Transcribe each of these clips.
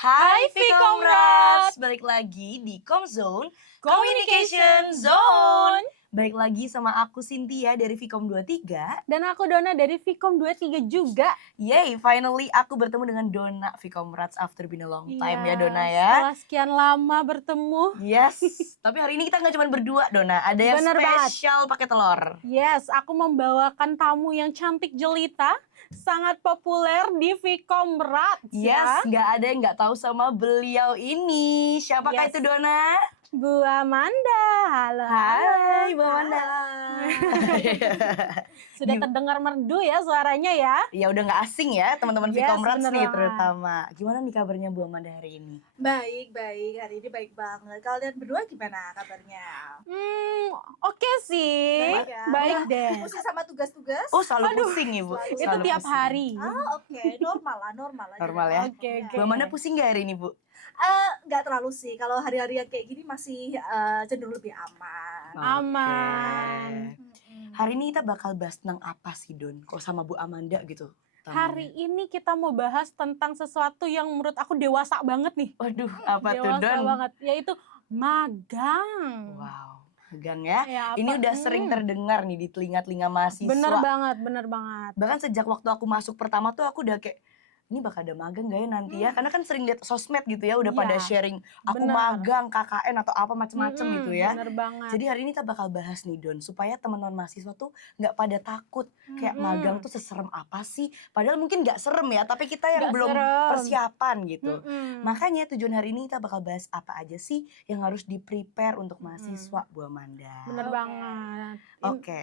Hai Hai Vkomrats, Vkomrats, balik lagi di Komzone Communication Zone. Balik lagi sama aku Cynthia dari Vkom 23. Dan aku Dona dari Vkom 23 juga. Yay, finally aku bertemu dengan Dona Vkomrats after been a long time ya Dona ya. Setelah sekian lama bertemu. Yes, tapi hari ini kita nggak cuma berdua Dona, ada yang Bener banget. spesial pakai telur. Yes, aku membawakan tamu yang cantik jelita, sangat populer di Vkomrats Yes, ya. nggak ada yang nggak tahu sama beliau ini. Siapakah Yes. itu Dona? Bu Amanda, halo. Hai Bu Amanda. Sudah terdengar merdu ya suaranya ya. Ya udah nggak asing ya teman-teman Yes, Vkomrats bener nih banget. terutama. Gimana nih kabarnya Bu Amanda hari ini? Baik, hari ini baik banget. Kalian berdua gimana kabarnya? Oke sih. Baik ya? Baik Udah deh. pusing sama tugas-tugas? Oh selalu pusing Ibu. selalu. Itu Selalu tiap pusing. hari. Oke, normal aja. Normal ya? Oke. Bu Amanda pusing nggak hari ini Bu? Nggak terlalu sih. Kalau hari-hari yang kayak gini masih cenderung lebih aman. Aman. Mm-mm. Hari ini kita bakal bahas tentang apa sih Don? Kok sama Bu Amanda gitu? Hari ini kita mau bahas tentang sesuatu yang menurut aku dewasa banget nih. Waduh, apa tuh Dewasa Don? banget, yaitu magang. Wow, magang ya. Ya, Ini apa- udah sering terdengar nih di telinga-telinga mahasiswa. Bener banget. Bahkan sejak waktu aku masuk pertama tuh aku udah kayak, ini bakal ada magang gak ya nanti ya? Karena kan sering lihat sosmed gitu ya, udah Iya, pada sharing aku bener. magang, KKN atau apa macem-macem gitu ya. Bener banget. Jadi hari ini kita bakal bahas nih Don, supaya teman-teman mahasiswa tuh nggak pada takut kayak magang tuh seserem apa sih? Padahal mungkin nggak serem ya, tapi kita yang Nggak belum serem. persiapan gitu. Mm-mm. Makanya tujuan hari ini kita bakal bahas apa aja sih yang harus di-prepare untuk mahasiswa Bu Amanda. Bener Oke. banget. Oke.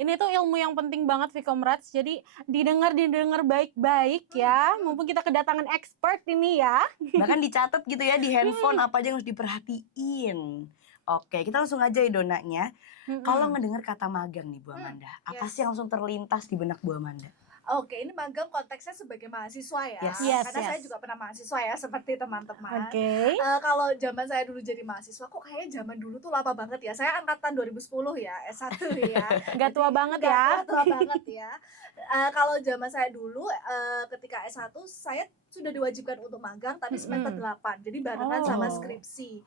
Ini tuh ilmu yang penting banget Vkomrats, jadi didengar baik-baik ya. Mumpung kita kedatangan expert ini ya. Bahkan dicatat gitu ya di handphone apa aja yang harus diperhatiin. Oke, kita langsung aja ya Donanya. Kalau ngedengar kata magang nih Bu Amanda, apa yes. sih yang langsung terlintas di benak Bu Amanda? Oke, ini magang konteksnya sebagai mahasiswa ya. Yes. Karena saya juga pernah mahasiswa ya, seperti teman-teman. Oke. Kalau zaman saya dulu jadi mahasiswa, kok kayaknya zaman dulu tuh lama banget ya. Saya angkatan 2010 ya, S1 ya. Nggak tua banget Nggak ya. tua banget ya. Kalau zaman saya dulu, ketika S1, saya sudah diwajibkan untuk magang, tapi semester 8. Jadi barengan sama Oh. skripsi.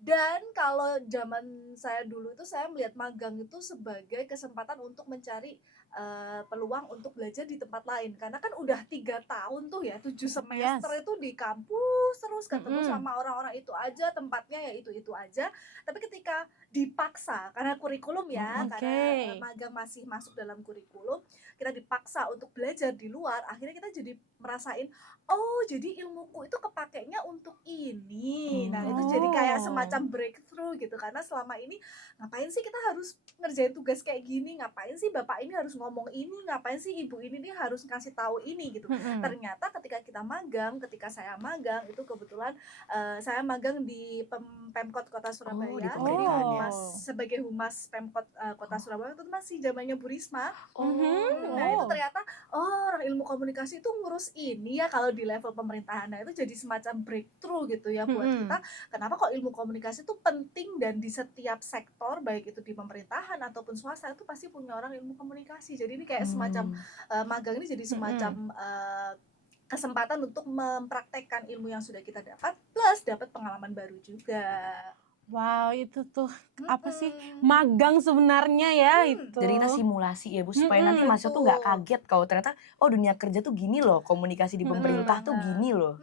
Dan kalau zaman saya dulu itu saya melihat magang itu sebagai kesempatan untuk mencari peluang untuk belajar di tempat lain, karena kan udah 3 tahun tuh ya, 7 semester Yes. itu di kampus terus ketemu sama orang-orang itu aja, tempatnya ya itu aja. Tapi ketika dipaksa karena kurikulum ya, Oke. karena magang masih masuk dalam kurikulum, kita dipaksa untuk belajar di luar, akhirnya kita jadi merasain, oh jadi ilmuku itu kepakainya untuk ini. Nah itu jadi kayak semacam breakthrough gitu, karena selama ini ngapain sih kita harus ngerjain tugas kayak gini, ngapain sih bapak ini harus ngomong ini, ngapain sih ibu ini nih harus ngasih tahu ini gitu. Ternyata ketika saya magang itu kebetulan saya magang di Pemkot Kota Surabaya, di jadi pemerintahan ya. sebagai humas Pemkot Kota Surabaya itu masih zamannya Bu Risma. Nah itu Oh. ternyata orang ilmu komunikasi itu ngurus ini ya kalau di level pemerintahan. Nah itu jadi semacam breakthrough gitu ya buat kita. Kenapa kok ilmu komunikasi itu penting, dan di setiap sektor baik itu di pemerintahan ataupun swasta itu pasti punya orang ilmu komunikasi. Jadi ini kayak semacam magang ini jadi semacam kesempatan untuk mempraktekkan ilmu yang sudah kita dapat plus dapat pengalaman baru juga. Wow, itu tuh apa sih magang sebenarnya ya itu. Jadi kita simulasi ya Bu, supaya nanti mahasiswa tuh nggak kaget kalau ternyata oh dunia kerja tuh gini loh, komunikasi di pemerintah tuh gini loh.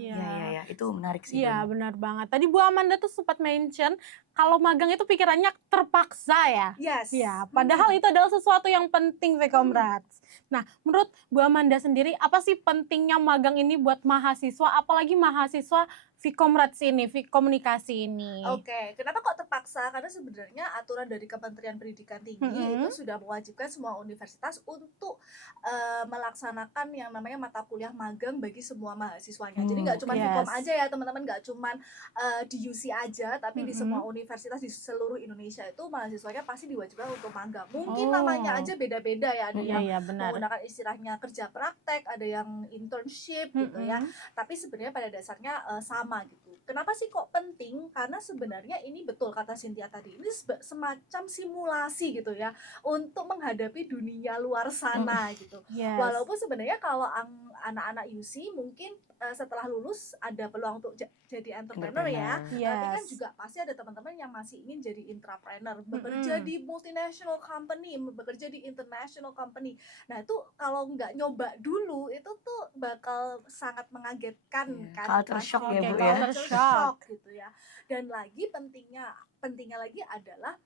Ya, itu menarik sih. Iya, Don. benar banget. Tadi Bu Amanda tuh sempat mention kalau magang itu pikirannya terpaksa ya. Yes. Ya, padahal itu adalah sesuatu yang penting Vkomrats. Nah, menurut Bu Amanda sendiri apa sih pentingnya magang ini buat mahasiswa, apalagi mahasiswa Vkomrats ini, komunikasi ini? Oke, kenapa kok terpaksa? Karena sebenarnya aturan dari Kementerian Pendidikan Tinggi itu sudah mewajibkan semua universitas untuk melaksanakan yang namanya mata kuliah magang bagi semua mahasiswanya. Jadi nggak cuma Vkom aja ya teman-teman, nggak cuma di UC aja, tapi di semua universitas di seluruh Indonesia itu mahasiswanya pasti diwajibkan untuk magang. Mungkin namanya aja beda-beda ya, ada yang menggunakan istilahnya kerja praktek, ada yang internship gitu ya. Tapi sebenarnya pada dasarnya sama gitu. Kenapa sih kok penting? Karena sebenarnya ini betul kata Cynthia tadi, ini semacam simulasi gitu ya untuk menghadapi dunia luar sana gitu. Walaupun sebenarnya kalau anak-anak UC mungkin setelah lulus ada peluang untuk jadi entrepreneur ya. Tapi kan Yes. juga pasti ada teman-teman yang masih ingin jadi intrapreneur, bekerja di multinational company, bekerja di international company. Nah itu kalau nggak nyoba dulu itu tuh bakal sangat mengagetkan kan, Culture shock ya, Bu, pastinya. ya. Culture shock gitu ya. Dan lagi pentingnya lagi adalah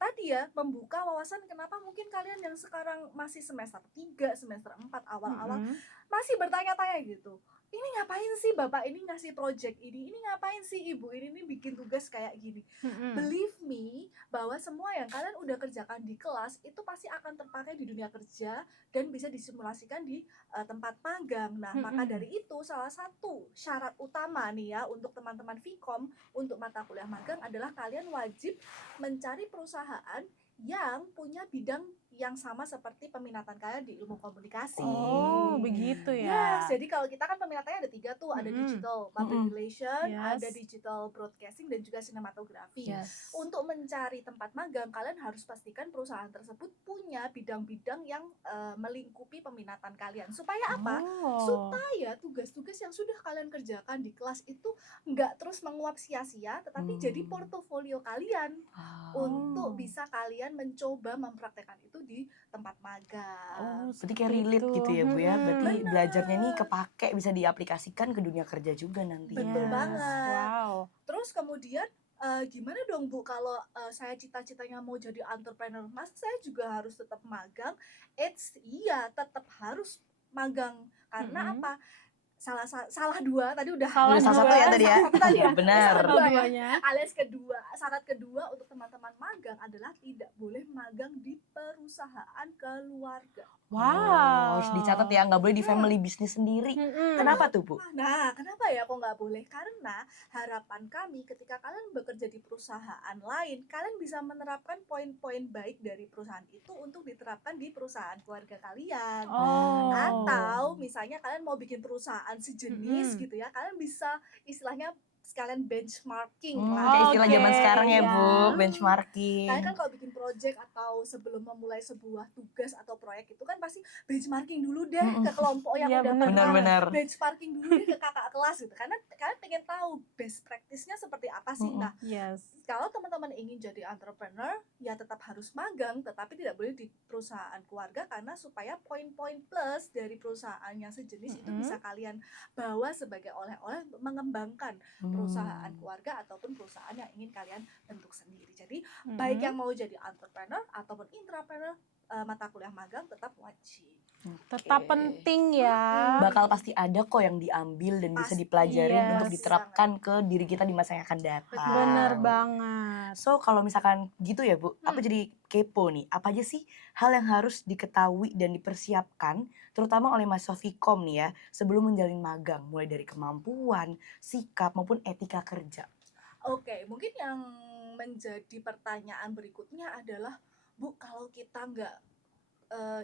tadi ya, membuka wawasan. Kenapa mungkin kalian yang sekarang masih semester 3, semester 4 awal-awal masih bertanya-tanya gitu. Ini ngapain sih bapak ini ngasih project ini ngapain sih ibu ini bikin tugas kayak gini. Believe me, bahwa semua yang kalian udah kerjakan di kelas itu pasti akan terpakai di dunia kerja dan bisa disimulasikan di tempat magang. Nah, maka dari itu salah satu syarat utama nih ya untuk teman-teman Vkom untuk mata kuliah magang adalah kalian wajib mencari perusahaan yang punya bidang yang sama seperti peminatan kalian di ilmu komunikasi. Oh, begitu ya. Yes, jadi kalau kita kan peminatannya ada 3 tuh, ada digital public relation, ada digital broadcasting dan juga sinematografi. Yes. Untuk mencari tempat magang, kalian harus pastikan perusahaan tersebut punya bidang-bidang yang melingkupi peminatan kalian. Supaya apa? Supaya tugas-tugas yang sudah kalian kerjakan di kelas itu nggak terus menguap sia-sia, tetapi jadi portofolio kalian untuk bisa kalian mencoba mempraktekkan itu di tempat magang. Berarti kayak relate gitu ya Bu ya. Berarti belajarnya nih kepake, bisa diaplikasikan ke dunia kerja juga nanti. Betul banget. Wow. Terus kemudian gimana dong Bu kalau saya cita-citanya mau jadi entrepreneur, masa saya juga harus tetap magang? Iya, tetap harus magang. Karena apa? Salah dua tadi udah Salah satu ya tadi ya. ya. Benar. Alias syarat kedua untuk teman-teman magang adalah tidak boleh magang di perusahaan keluarga. Wow. Harus dicatat ya, nggak boleh di family business sendiri. Kenapa tuh Bu? Nah, kenapa ya kok nggak boleh? Karena harapan kami ketika kalian bekerja di perusahaan lain, kalian bisa menerapkan poin-poin baik dari perusahaan itu untuk diterapkan di perusahaan keluarga kalian. Atau misalnya kalian mau bikin perusahaan sejenis gitu ya, kalian bisa istilahnya sekalian benchmarking lah. Kayak istilah zaman sekarang ya Bu, benchmarking. Kalian kan kalau bikin project atau sebelum memulai sebuah tugas atau proyek itu kan pasti benchmarking dulu deh ke kelompok yang udah pernah, benchmarking dulu deh ke kakak kelas gitu. Karena kalian pengen tahu best practice-nya seperti apa sih. Nah, kalau teman-teman ingin jadi entrepreneur, ya tetap harus magang, tetapi tidak boleh di perusahaan keluarga karena supaya poin-poin plus dari perusahaan yang sejenis itu bisa kalian bawa sebagai oleh-oleh untuk mengembangkan perusahaan keluarga ataupun perusahaan yang ingin kalian bentuk sendiri. Jadi baik yang mau jadi entrepreneur ataupun intrapreneur, mata kuliah magang tetap wajib. Tetap penting ya. Bakal pasti ada kok yang diambil dan bisa dipelajarin untuk diterapkan ke diri kita di masa yang akan datang. Bener banget. So kalau misalkan gitu ya Bu, aku jadi kepo nih, apa aja sih hal yang harus diketahui dan dipersiapkan terutama oleh mahasiswa Vkom nih ya sebelum menjalin magang, mulai dari kemampuan, sikap maupun etika kerja. Oke, mungkin yang menjadi pertanyaan berikutnya adalah Bu, kalau kita nggak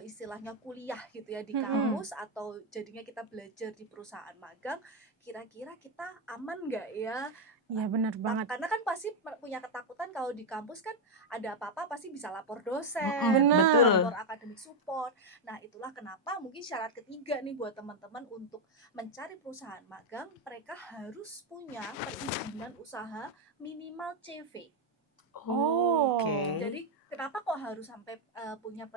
istilahnya kuliah gitu ya di kampus atau jadinya kita belajar di perusahaan magang, kira-kira kita aman nggak ya? Iya benar banget. Karena kan pasti punya ketakutan kalau di kampus kan ada apa-apa pasti bisa lapor dosen, lapor academic support. Nah itulah kenapa mungkin syarat ketiga nih buat teman-teman untuk mencari perusahaan magang, mereka harus punya perizinan usaha minimal CV. Jadi kenapa kok harus sampai punya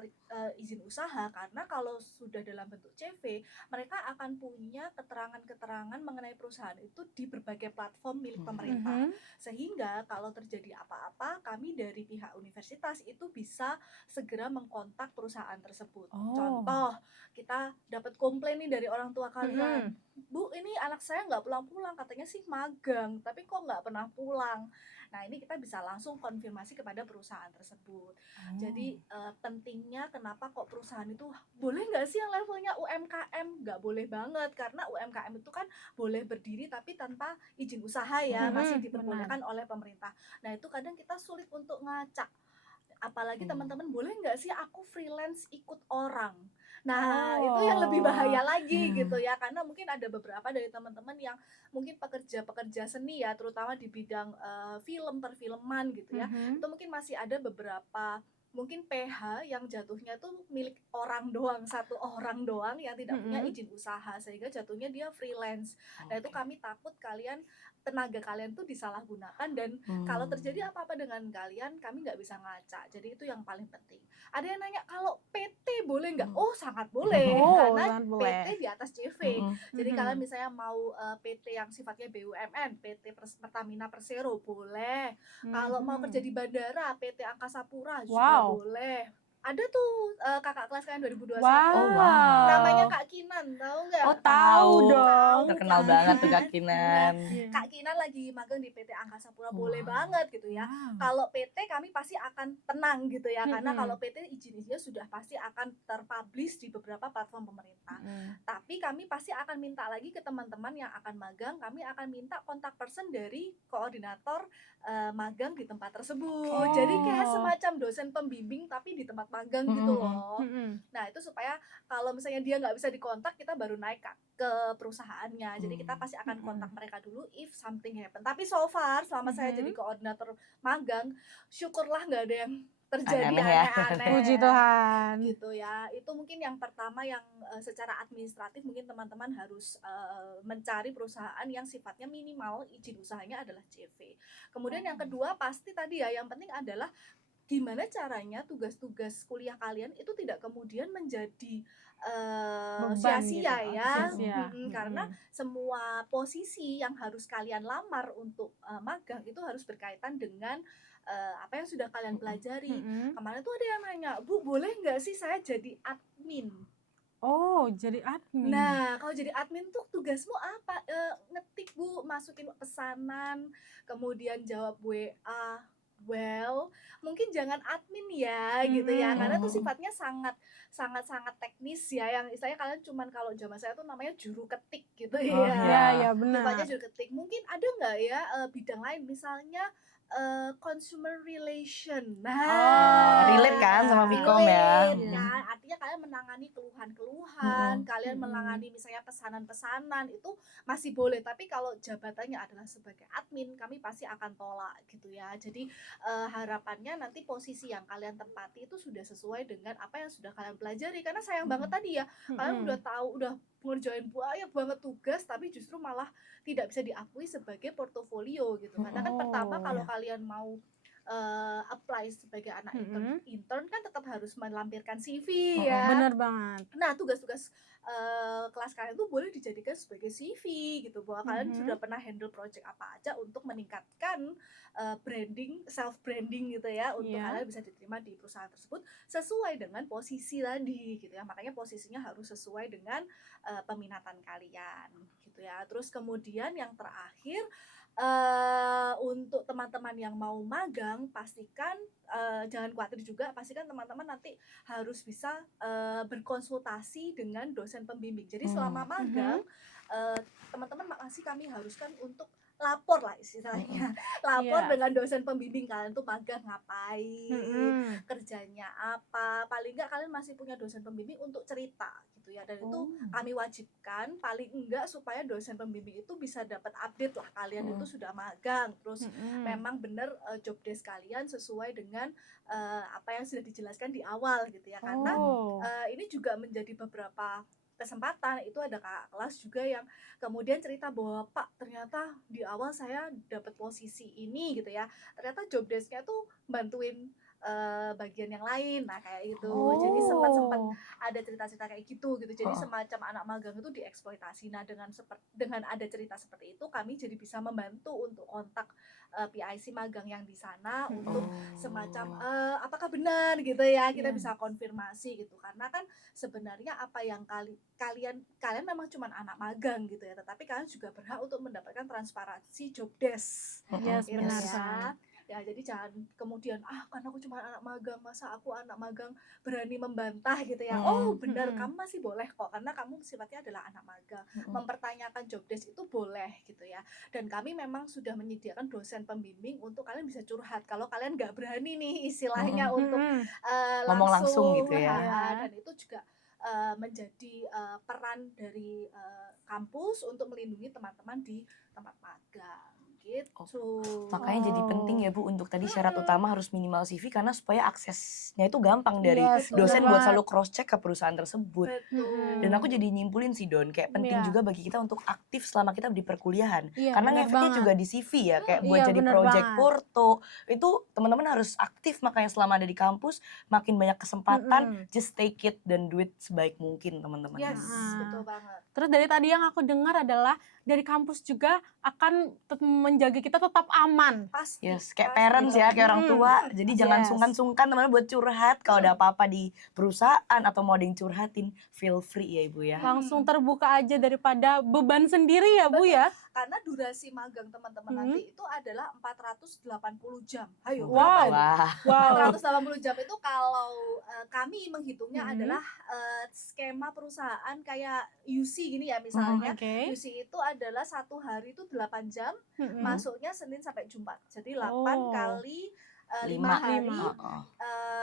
izin usaha? Karena kalau sudah dalam bentuk CV, mereka akan punya keterangan-keterangan mengenai perusahaan itu di berbagai platform milik pemerintah. Sehingga kalau terjadi apa-apa, kami dari pihak universitas itu bisa segera mengkontak perusahaan tersebut. Contoh, kita dapat komplain nih dari orang tua kalian, Bu, ini anak saya nggak pulang-pulang, katanya sih magang, tapi kok nggak pernah pulang. Nah ini kita bisa langsung konfirmasi kepada perusahaan tersebut. Jadi pentingnya kenapa kok perusahaan itu boleh nggak sih yang levelnya UMKM? Nggak boleh banget, karena UMKM itu kan boleh berdiri tapi tanpa izin usaha ya, masih diperbolehkan oleh pemerintah. Nah itu kadang kita sulit untuk ngacak. Apalagi teman-teman, boleh nggak sih aku freelance ikut orang? Nah itu yang lebih bahaya lagi gitu ya, karena mungkin ada beberapa dari teman-teman yang mungkin pekerja-pekerja seni ya, terutama di bidang film perfilman gitu ya, itu mungkin masih ada beberapa mungkin PH yang jatuhnya tuh milik orang doang, satu orang doang yang tidak punya izin usaha, sehingga jatuhnya dia freelance. Nah itu Oke. kami takut tenaga kalian tuh disalahgunakan, dan kalau Hmm. terjadi apa-apa dengan kalian, kami nggak bisa ngaca. Jadi itu yang paling penting. Ada yang nanya kalau PT boleh nggak? Hmm. Oh sangat boleh, Oh, karena sangat boleh. PT di atas CV. Mm-mm. Jadi kalian misalnya mau PT yang sifatnya BUMN, PT Pertamina Persero boleh. Kalau mau kerja di bandara, PT Angkasa Pura juga Wow. boleh. Ada tuh kakak kelas kalian 2021, Oh wow. namanya Wow. Kak Kinan, tahu nggak? Oh, tahu Tahu. dong. Terkenal Tahu banget tuh kan? Kak Kinan. Iya. Kak Kinan lagi magang di PT Angkasa Pura, boleh Wow. banget gitu ya. Wow. Kalau PT kami pasti akan tenang gitu ya, karena Mm-mm. kalau PT izin-izinnya sudah pasti akan terpublish di beberapa platform pemerintah. Tapi kami pasti akan minta lagi ke teman-teman yang akan magang, kami akan minta kontak person dari koordinator magang di tempat tersebut. Oke. Jadi kayak semacam dosen pembimbing tapi di tempat magang gitu Mm-mm. loh. Nah itu supaya kalau misalnya dia nggak bisa dikontak, kita baru naik ke perusahaannya. Jadi kita pasti akan kontak mereka dulu if something happen. Tapi so far selama saya jadi koordinator magang, syukurlah nggak ada yang terjadi Aneh-aneh ya. aneh-aneh. Puji Tuhan. Gitu ya. Itu mungkin yang pertama yang secara administratif mungkin teman-teman harus mencari perusahaan yang sifatnya minimal izin usahanya adalah CV. Kemudian yang kedua pasti tadi ya, yang penting adalah gimana caranya tugas-tugas kuliah kalian itu tidak kemudian menjadi Beban sia-sia gitu. ya. Sia-sia. Karena semua posisi yang harus kalian lamar untuk magang itu harus berkaitan dengan apa yang sudah kalian pelajari. Kemarin tuh ada yang nanya, Bu boleh nggak sih saya jadi admin? Oh, jadi admin. Nah, kalau jadi admin tuh tugasmu apa? Ngetik Bu, masukin pesanan, kemudian jawab WA. Well, mungkin jangan admin ya gitu ya, karena tuh sifatnya sangat sangat sangat teknis ya, yang istilahnya kalian cuman kalau zaman saya tuh namanya juru ketik gitu Oh ya. Iya, ya. iya benar. Sifatnya juru ketik. Mungkin ada nggak ya bidang lain, misalnya consumer relation. Nah, Relate kan sama Vkom ya. relate kan, artinya kalian menangani keluhan-keluhan, kalian menangani misalnya pesanan-pesanan, itu masih boleh. Tapi kalau jabatannya adalah sebagai admin, kami pasti akan tolak gitu ya. Jadi harapannya nanti posisi yang kalian tempati itu sudah sesuai dengan apa yang sudah kalian pelajari. Karena sayang banget tadi ya, kalian udah tahu, udah ngerjain banyak banget tugas, tapi justru malah tidak bisa diakui sebagai portofolio gitu. Karena kan pertama kalau kalian mau apply sebagai anak intern kan tetap harus melampirkan CV ya. Benar banget. Nah tugas-tugas kelas kalian tuh boleh dijadikan sebagai CV gitu, bahwa kalian sudah pernah handle project apa aja untuk meningkatkan branding, self branding gitu ya, untuk kalian bisa diterima di perusahaan tersebut sesuai dengan posisi tadi gitu ya. Makanya posisinya harus sesuai dengan peminatan kalian gitu ya. Terus kemudian yang terakhir, untuk teman-teman yang mau magang, pastikan jangan khawatir juga, pastikan teman-teman nanti harus bisa berkonsultasi dengan dosen pembimbing. Jadi selama magang teman-teman masih kami haruskan untuk lapor lah istilahnya, lapor dengan dosen pembimbing kalian tuh magang ngapain, kerjanya apa. Paling enggak kalian masih punya dosen pembimbing untuk cerita gitu ya, dan itu kami wajibkan paling enggak supaya dosen pembimbing itu bisa dapat update lah kalian itu sudah magang, terus memang benar job desk kalian sesuai dengan apa yang sudah dijelaskan di awal gitu ya. Karena ini juga menjadi beberapa kesempatan, itu ada kakak kelas juga yang kemudian cerita bahwa Pak ternyata di awal saya dapat posisi ini gitu ya, ternyata job desknya tuh bantuin bagian yang lain, nah kayak gitu. Jadi sempat ada cerita-cerita kayak gitu. Jadi semacam anak magang itu dieksploitasi. Nah dengan ada cerita seperti itu, kami jadi bisa membantu untuk kontak PIC magang yang di sana untuk semacam apakah benar gitu ya, kita bisa konfirmasi gitu. Karena kan sebenarnya apa yang kalian memang cuma anak magang gitu ya, tetapi kalian juga berhak untuk mendapatkan transparansi job desk. Yes, Gitu benar ya. sekali. Ya jadi jangan kemudian karena aku cuma anak magang, masa aku anak magang berani membantah gitu ya. Oh benar, kamu masih boleh kok, karena kamu sifatnya adalah anak magang. Mempertanyakan job desk itu boleh gitu ya. Dan kami memang sudah menyediakan dosen pembimbing untuk kalian bisa curhat kalau kalian nggak berani nih istilahnya untuk Ngomong langsung gitu ya. Dan itu juga menjadi peran dari kampus untuk melindungi teman-teman di tempat magang gitu. Makanya jadi penting ya Bu untuk tadi syarat utama harus minimal CV karena supaya aksesnya itu gampang dari Yes, bener dosen buat banget. selalu cross check ke perusahaan tersebut. Betul. Dan aku jadi nyimpulin sih Don, kayak penting Iya. juga bagi kita untuk aktif selama kita di perkuliahan. Iya, Karena bener ngefeknya banget. juga di CV ya, kayak buat Iya, jadi bener project banget. porto. Itu teman-teman harus aktif makanya selama ada di kampus, makin banyak kesempatan, just take it dan do it sebaik mungkin teman-teman. Yes, Heeh. betul banget. Terus dari tadi yang aku dengar adalah dari kampus juga akan menjaga kita tetap aman. Pasti. Yes, kayak pasti parents ya, banget. kayak orang tua. Jadi jangan Yes. sungkan-sungkan teman-teman buat curhat. Kalau ada apa-apa di perusahaan atau mau ada yang curhatin, feel free ya Ibu ya. Langsung terbuka aja daripada beban sendiri ya Bu ya. Karena durasi magang teman-teman nanti itu adalah 480 jam. Ayo, Wow. berapa itu? Wow. 480 jam itu kalau kami menghitungnya adalah skema perusahaan kayak UC gini ya misalnya. Oke. UC itu adalah satu hari itu 8 jam, masuknya Senin sampai Jumat. Jadi 8 Oh. kali 5 Lima. hari, Heeh.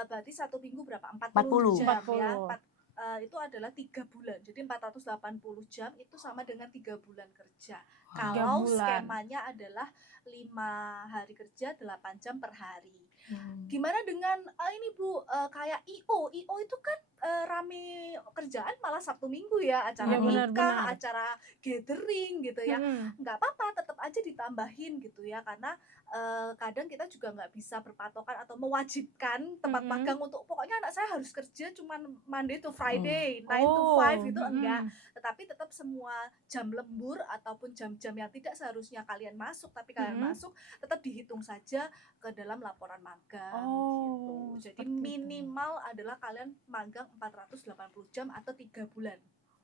berarti satu minggu berapa? 40. 40 jam 40. ya. Itu adalah 3 bulan. Jadi 480 jam itu sama dengan 3 bulan kerja. Kalau bulan. skemanya adalah 5 hari kerja 8 jam per hari. Gimana dengan ini Bu, kayak IO itu kan rame kerjaan malah Sabtu Minggu ya, acara Iya, nikah, benar-benar. acara gathering gitu ya. Nggak apa-apa, tetap aja ditambahin gitu ya, karena kadang kita juga nggak bisa berpatokan atau mewajibkan tempat magang untuk pokoknya anak saya harus kerja cuman Monday to Friday, 9 to 5 itu enggak. Tetapi tetap semua jam lembur ataupun jam-jam yang tidak seharusnya kalian masuk tapi kalian masuk tetap dihitung saja ke dalam laporan magang Oh, gitu. Jadi seperti itu. minimal adalah kalian magang 480 jam atau 3 bulan.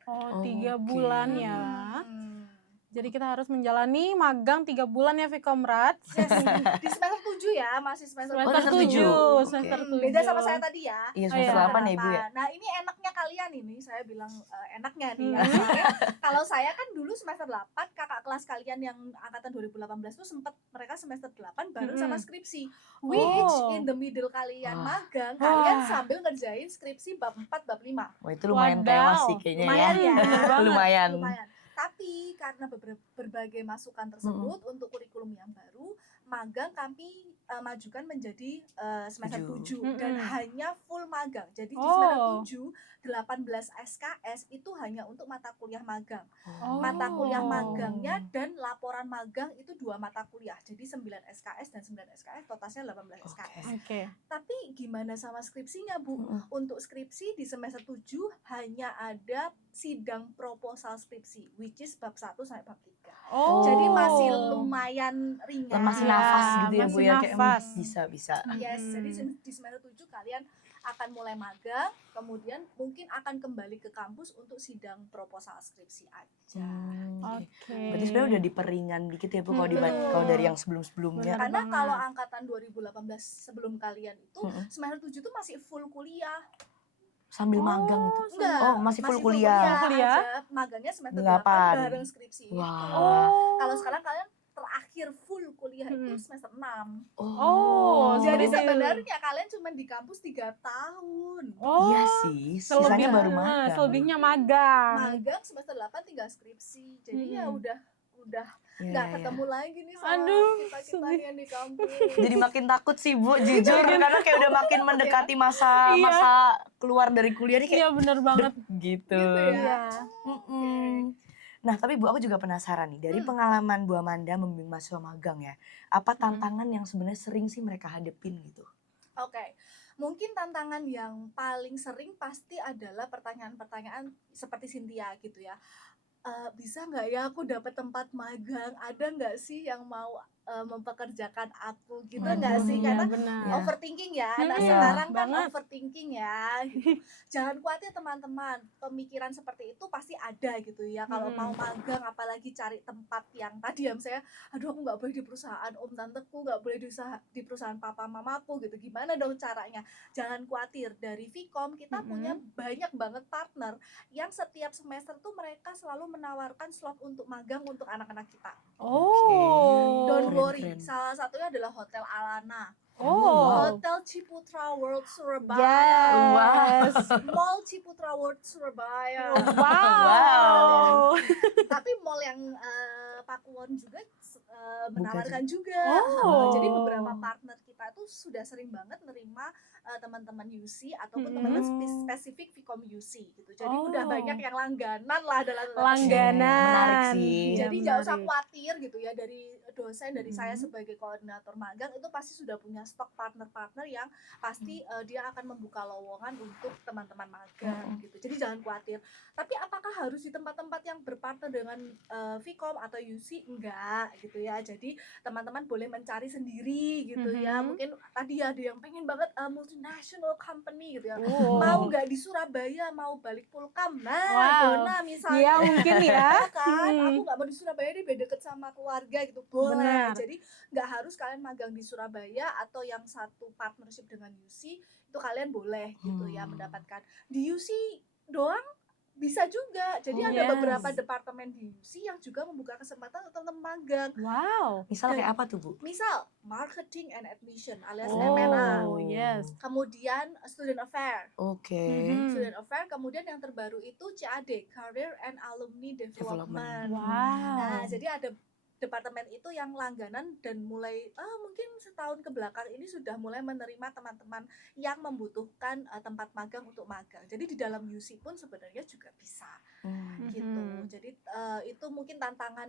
Oh, 3 Oke. bulan ya. Jadi kita harus menjalani magang 3 bulan ya Vkomrats. Yes, di semester 7 ya, masih semester Semester 7. 7. Semester Oke. 7. Beda sama saya tadi ya. Iya, Oh, semester iya. 8 ya Ibu ya. Nah ini enaknya kalian ini, saya bilang enaknya nih ya. Soalnya kalau saya kan dulu semester 8, kakak kelas kalian yang angkatan 2018 tuh sempat mereka semester 8 bareng sama skripsi. Which in the middle kalian magang, kalian sambil ngerjain skripsi bab 4, bab 5. Wah itu lumayan tewas sih kayaknya Lumayan ya. Lumayan. Tapi karena berbagai masukan tersebut untuk kurikulum yang baru, magang kami majukan menjadi semester 7 dan hanya full magang. Jadi di semester 7 18 SKS itu hanya untuk mata kuliah magang. Mata kuliah magangnya dan laporan magang itu 2 mata kuliah. Jadi 9 SKS dan 9 SKS totalnya 18 SKS. Oke. Tapi gimana sama skripsinya Bu? Untuk skripsi di semester 7 hanya ada sidang proposal skripsi, which is bab 1 sampai bab 3. Oh. Jadi masih lumayan ringan. Masih nafas gitu ya Bu masih ya. nafas. Kayak, bisa. Yes, jadi di semester 7 kalian akan mulai magang, kemudian mungkin akan kembali ke kampus untuk sidang proposal skripsi aja. Oke. Oke. Berarti sebenarnya udah diperingan dikit ya Bu kalau dari yang sebelum-sebelumnya. Bener Karena banget. kalau angkatan 2018 sebelum kalian itu semester 7 itu masih full kuliah. Sambil magang itu. Enggak, Oh, masih full kuliah. Kuliah? aja. Magangnya semester 8 8. bareng skripsi. Wah. Kalau sekarang kalian terakhir full kuliah itu semester 6. Oh, Jadi seperti itu. sebenarnya kalian cuma di kampus 3 tahun. Oh, Iya sih, sisanya baru magang. Selebihnya magang. Magang semester 8 tinggal skripsi. Jadi ya udah Iya, nggak iya. ketemu lagi nih sama Aduh, kita yang di kampus. Jadi makin takut sih Bu, jujur karena kayak udah makin mendekati masa keluar dari kuliah nih kayak Iya bener banget. gitu. Ya. Nah tapi Bu aku juga penasaran nih dari pengalaman Bu Amanda membimbing mahasiswa magang ya, apa tantangan yang sebenarnya sering sih mereka hadepin gitu? Oke. Mungkin tantangan yang paling sering pasti adalah pertanyaan-pertanyaan seperti Cynthia gitu ya. Bisa nggak ya aku dapat tempat magang? Ada nggak sih yang mau mempekerjakan aku gitu nggak sih? Karena benar. overthinking ya, anak Iya, sekarang kan banget. overthinking ya. Gitu. Jangan khawatir teman-teman, pemikiran seperti itu pasti ada gitu ya. Kalau mau magang, apalagi cari tempat yang tadi ya misalnya, aduh aku nggak boleh di perusahaan om tanteku, nggak boleh di perusahaan papa mamaku gitu. Gimana dong caranya? Jangan khawatir, dari Vkom kita punya banyak banget partner yang setiap semester tuh mereka selalu menawarkan slot untuk magang untuk anak-anak kita. Oh. Don't Keren, worry, keren. salah satunya adalah Hotel Alana. Oh. Hotel Ciputra World Surabaya. Yes. Mall Ciputra World Surabaya. Wow. Tapi mall yang Pakuwon juga Buka menawarkan juga. Oh. Jadi beberapa partner kita tuh sudah sering banget nerima teman-teman UC ataupun teman-teman spesifik Vkom UC gitu. Jadi udah banyak yang langganan lah dalam tanda petik. Langganan. Menarik sih. Iya, Jadi nggak usah menarik. khawatir gitu ya, dari dosen, dari saya sebagai koordinator magang itu pasti sudah punya stok partner-partner yang pasti dia akan membuka lowongan untuk teman-teman magang gitu. Jadi jangan khawatir. Tapi apakah harus di tempat-tempat yang berpartner dengan Vkom atau UC? Enggak gitu ya. Jadi teman-teman boleh mencari sendiri gitu ya. Mungkin tadi ada yang pengen banget multinational company gitu ya. Mau nggak di Surabaya, mau balik Pulkam. Nah, Wow. Dona misalnya. Iya, mungkin ya. Kan aku nggak mau di Surabaya nih, biar deket sama keluarga gitu, boleh. Benar. Jadi nggak harus kalian magang di Surabaya atau yang satu partnership dengan UC, itu kalian boleh gitu ya mendapatkan. Di UC doang bisa juga. Jadi ada Yes. beberapa departemen di UC yang juga membuka kesempatan untuk teman magang. Wow. Misal kayak apa tuh, Bu? Misal marketing and admission alias Oh, M&A. yes. Kemudian student affair. Oke. Student affair, kemudian yang terbaru itu CAD, Career and Alumni Development. Wow. Nah, jadi ada departemen itu yang langganan dan mulai mungkin setahun ke belakang ini sudah mulai menerima teman-teman yang membutuhkan tempat magang untuk magang. Jadi di dalam UC pun sebenarnya juga bisa gitu. Jadi itu mungkin tantangan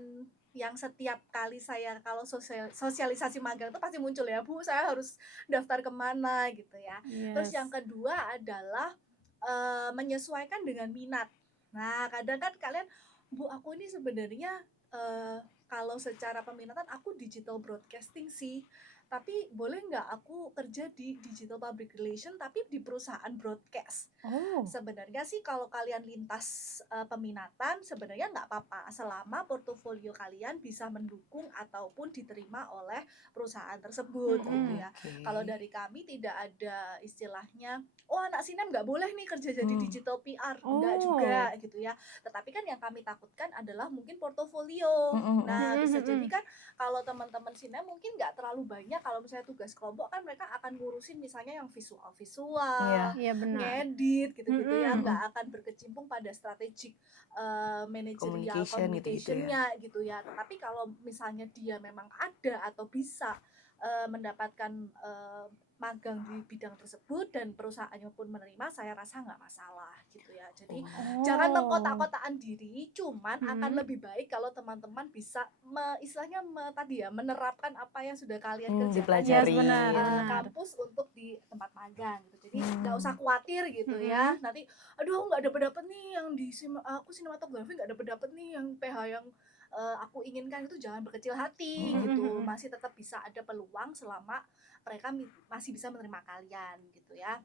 yang setiap kali saya kalau sosialisasi magang itu pasti muncul ya, Bu, saya harus daftar kemana gitu ya. Terus yang kedua adalah menyesuaikan dengan minat. Nah, kadang kan kalian, Bu, aku ini sebenarnya kalau secara peminatan aku digital broadcasting sih, tapi boleh nggak aku kerja di digital public relation tapi di perusahaan broadcast? Oh. Sebenarnya sih kalau kalian lintas peminatan sebenarnya nggak apa-apa, selama portofolio kalian bisa mendukung ataupun diterima oleh perusahaan tersebut gitu ya. Kalau dari kami tidak ada istilahnya, oh anak sinem nggak boleh nih kerja jadi digital PR, enggak juga gitu ya. Tetapi kan yang kami takutkan adalah mungkin portofolio. Nah, bisa jadi kan kalau teman-teman sinem mungkin nggak terlalu banyak, kalau misalnya tugas kelompok kan mereka akan ngurusin misalnya yang visual, Iya, benar. ngedit gitu-gitu ya, nggak akan berkecimpung pada strategic managerial communication-nya gitu ya. Tetapi kalau misalnya dia memang ada atau bisa mendapatkan magang di bidang tersebut dan perusahaannya pun menerima, saya rasa nggak masalah gitu ya. Jadi jangan mengkotak-kotakan diri, cuman akan lebih baik kalau teman-teman bisa istilahnya tadi ya, menerapkan apa yang sudah kalian kerjakan dipelajari. di Benar. kampus untuk di tempat magang gitu. Jadi nggak usah khawatir gitu ya. Nanti aduh aku nggak dapet nih yang di aku sinematografi, nggak dapet nih yang PH yang aku inginkan, itu jangan berkecil hati gitu. Masih tetap bisa ada peluang selama mereka masih bisa menerima kalian gitu ya.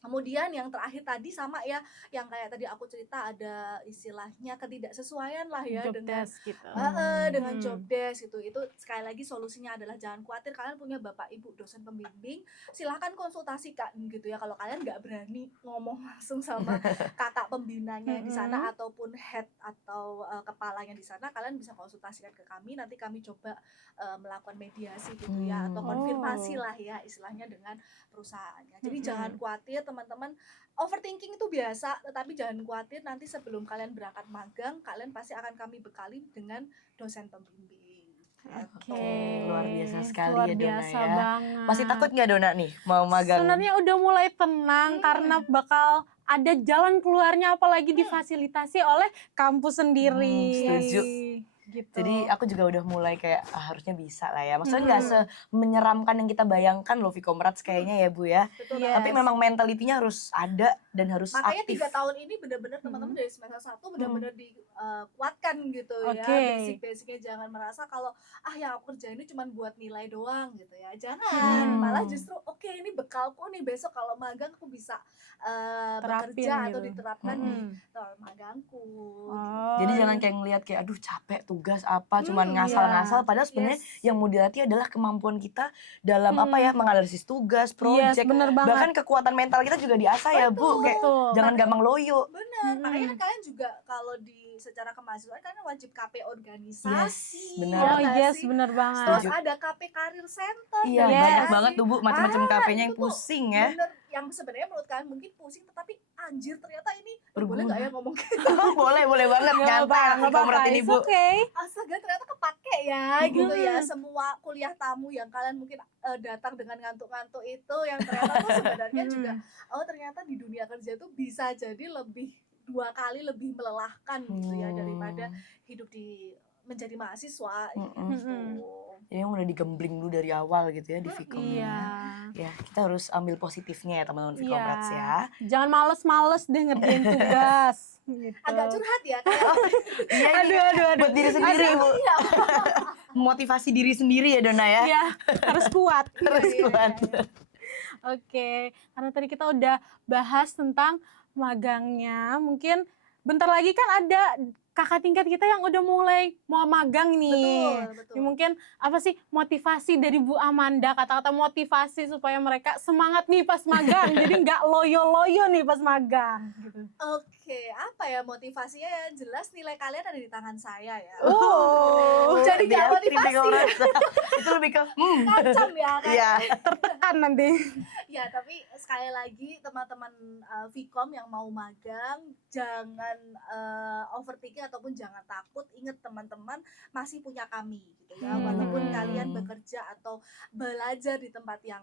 Kemudian yang terakhir tadi sama ya, yang kayak tadi aku cerita ada istilahnya ketidaksesuaian lah ya Job dengan desk gitu. dengan job desk gitu. Itu sekali lagi solusinya adalah jangan khawatir, kalian punya bapak ibu dosen pembimbing, silahkan konsultasikan gitu ya. Kalau kalian nggak berani ngomong langsung sama kakak pembinanya yang di sana ataupun head atau kepalanya di sana, kalian bisa konsultasikan ke kami, nanti kami coba melakukan mediasi gitu ya, atau konfirmasi lah ya istilahnya dengan perusahaannya. Jadi jangan khawatir teman-teman, overthinking itu biasa, tetapi jangan khawatir, nanti sebelum kalian berangkat magang, kalian pasti akan kami bekali dengan dosen pembimbing. Oke. Luar biasa sekali Luar ya, Dona biasa ya. banget. Masih takut nggak, Dona, nih mau magang? Sebenarnya udah mulai tenang karena bakal ada jalan keluarnya, apalagi difasilitasi oleh kampus sendiri. Setuju. Gitu. Jadi aku juga udah mulai kayak harusnya bisa lah ya. Maksudnya nggak menyeramkan yang kita bayangkan loh Vkomrats kayaknya ya, Bu ya. Betul. Tapi memang mentalitinya harus ada dan harus Makanya aktif. 3 tahun ini benar-benar teman-teman dari semester 1 benar-benar dikuatkan gitu ya. Oke. Basic-basicnya jangan merasa kalau yang aku kerja ini cuma buat nilai doang gitu ya. Jangan, malah justru oke, ini bekalku nih, besok kalau magang aku bisa bekerja atau gitu. diterapkan di magangku. Jadi jangan kayak ngelihat kayak aduh capek tugas apa cuman ngasal-ngasal, padahal sebenarnya yang mau dilatih adalah kemampuan kita dalam apa ya, menganalisis tugas, project, bener banget. bahkan kekuatan mental kita juga diasah ya, Bu. Kayak jangan gampang loyo. Benar, makanya kan kalian juga kalau di secara kemahasiswaan kan wajib KP organisasi. benar. Oh nggak yes, sih? bener banget. Terus ada KP Karir Center. Iya, dan banyak lain-lain. banget tuh, Bu, macam-macam KP-nya yang itu tuh pusing ya. bener, yang sebenarnya menurut kalian mungkin pusing, tetapi anjir ternyata ini boleh Berguna. nggak ya ngomong gitu? boleh banget Nggak nyantai apa-apa, anak nggak apa-apa, Vkomrat ini it's Bu. okay. Astaga ternyata kepake ya gitu ya, semua kuliah tamu yang kalian mungkin datang dengan ngantuk-ngantuk itu yang ternyata tuh sebenarnya juga ternyata di dunia kerja tuh bisa jadi lebih 2 kali lebih melelahkan gitu ya daripada hidup menjadi mahasiswa gitu. Jadi udah digembling dulu dari awal gitu ya di Iya. Vkomnya. Ya, kita harus ambil positifnya ya teman-teman Vkomrats Iya. ya. Jangan males-males deh ngerjain tugas. Gitu. Agak curhat ya kayak Iya ini Aduh. buat diri sendiri Bu. iya. Motivasi diri sendiri ya Dona ya. Iya, harus kuat. Terus Iya, kuat. Oke, karena tadi kita udah bahas tentang magangnya, mungkin bentar lagi kan ada kakak tingkat kita yang udah mulai mau magang nih. Betul. Ini mungkin apa sih motivasi dari Bu Amanda, kata-kata motivasi supaya mereka semangat nih pas magang, jadi nggak loyo-loyo nih pas magang. Gitu. Oke, apa ya motivasinya ya? Jelas nilai kalian ada di tangan saya ya. Oh, Jadi nggak Dia motivasi. Vkomrats. Itu lebih ke Kacam ya kan? Iya. tertekan nanti. Ya, tapi sekali lagi teman-teman Vkom yang mau magang jangan overthinking ataupun jangan takut. Ingat teman-teman masih punya kami gitu ya. Walaupun kalian bekerja atau belajar di tempat yang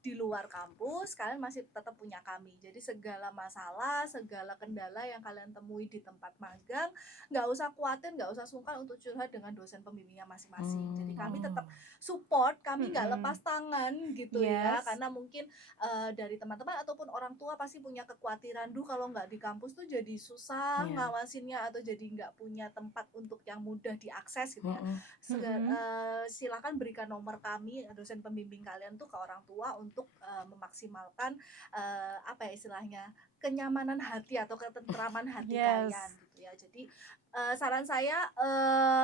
di luar kampus, kalian masih tetap punya kami. Jadi segala masalah, segala kendala yang kalian temui di tempat magang, nggak usah khawatir, nggak usah sungkan untuk curhat dengan dosen pembimbingnya masing-masing. Jadi kami tetap support, kami nggak lepas tangan gitu ya. Yes. Karena mungkin dari teman-teman ataupun orang tua pasti punya kekhawatiran, duh kalau nggak di kampus tuh jadi susah Iya. ngawasinnya atau jadi nggak punya tempat untuk yang mudah diakses gitu ya. Silakan berikan nomor kami dosen pembimbing kalian tuh ke orang tua untuk memaksimalkan apa ya istilahnya kenyamanan hati atau ketentraman hati kalian gitu ya. Jadi saran saya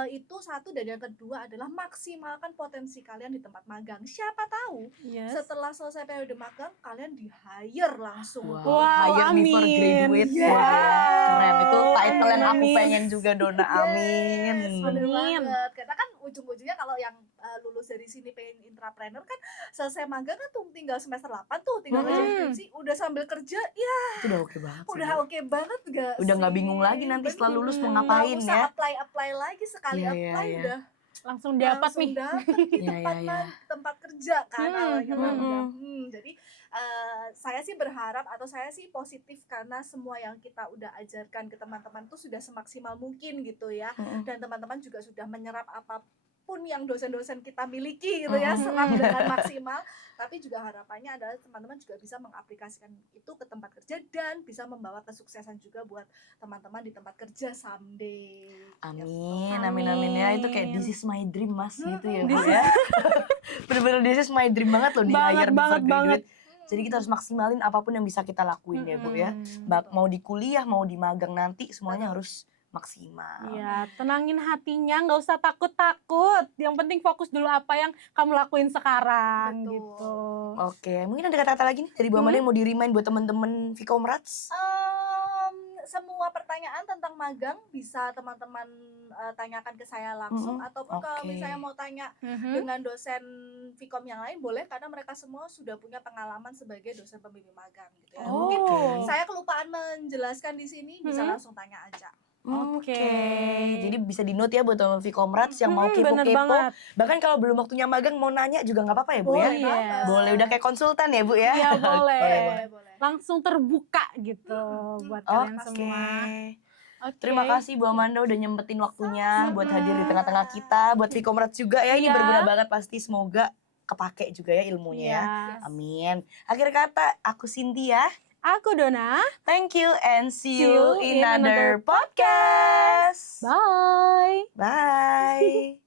itu satu, dan yang kedua adalah maksimalkan potensi kalian di tempat magang. Siapa tahu setelah selesai periode magang kalian di hire langsung. Wow, hire me for amin. graduate. Yes. Wah, keren. Itu title yang aku Amin. pengen juga Dona. Amin. Yes, bener Amin. banget. Karena kan ujung-ujungnya kalau yang lulus dari sini pengen intrapreneur kan selesai magang kan tuh tinggal semester 8 tuh tinggal ngerjain skripsi, udah sambil kerja ya Itu udah oke banget sih. udah Bu. oke banget gak Udah sih? nggak bingung lagi nanti setelah lulus mau Nggak ngapain usah ya. apply lagi, sekali Iya, apply iya. udah Langsung dapat langsung nih. dapet di Iya, tempat iya. tempat kerja kan awalnya magang. Mm-mm. Jadi saya sih berharap atau saya sih positif karena semua yang kita udah ajarkan ke teman-teman tuh sudah semaksimal mungkin gitu ya. Dan teman-teman juga sudah menyerap apapun yang dosen-dosen kita miliki gitu ya, serap dengan maksimal. Tapi juga harapannya adalah teman-teman juga bisa mengaplikasikan itu ke tempat kerja dan bisa membawa kesuksesan juga buat teman-teman di tempat kerja someday. Amin, Gitu. amin ya. Itu kayak this is my dream Mas gitu ya Bu This ya. Bener-bener this is my dream banget loh di hire me for banget. graduate. Jadi kita harus maksimalin apapun yang bisa kita lakuin ya Bu ya. Mau di kuliah, mau di magang nanti semuanya harus maksimal. Iya, tenangin hatinya, nggak usah takut-takut. Yang penting fokus dulu apa yang kamu lakuin sekarang. Betul. Gitu. Oke, mungkin ada kata-kata lagi nih dari Bu Amanda yang mau di-remind buat temen-temen Vkomrats? Semua pertanyaan tentang magang bisa teman-teman tanyakan ke saya langsung ataupun kalau Oke. misalnya mau tanya dengan dosen Vkom yang lain boleh karena mereka semua sudah punya pengalaman sebagai dosen pembimbing magang gitu ya. Mungkin saya kelupaan menjelaskan di sini bisa langsung tanya aja. Oke, jadi bisa di-note ya buat teman Vkomrats yang mau Bener kepo-kepo. banget. Bahkan kalau belum waktunya magang mau nanya juga nggak apa-apa ya Bu ya? Boleh banget. Boleh, udah kayak konsultan ya Bu ya? Iya, boleh. Boleh. Langsung terbuka gitu buat kalian Oke. semua. Oke. Terima kasih Bu Amanda udah nyempetin waktunya buat hadir di tengah-tengah kita. Buat Vkomrats juga ya, ini Iya. berguna banget pasti. Semoga kepake juga ya ilmunya ya. Iya. Amin. Akhir kata, aku Cynthia. Aku Dona. Thank you and see you in another podcast. Bye. Bye.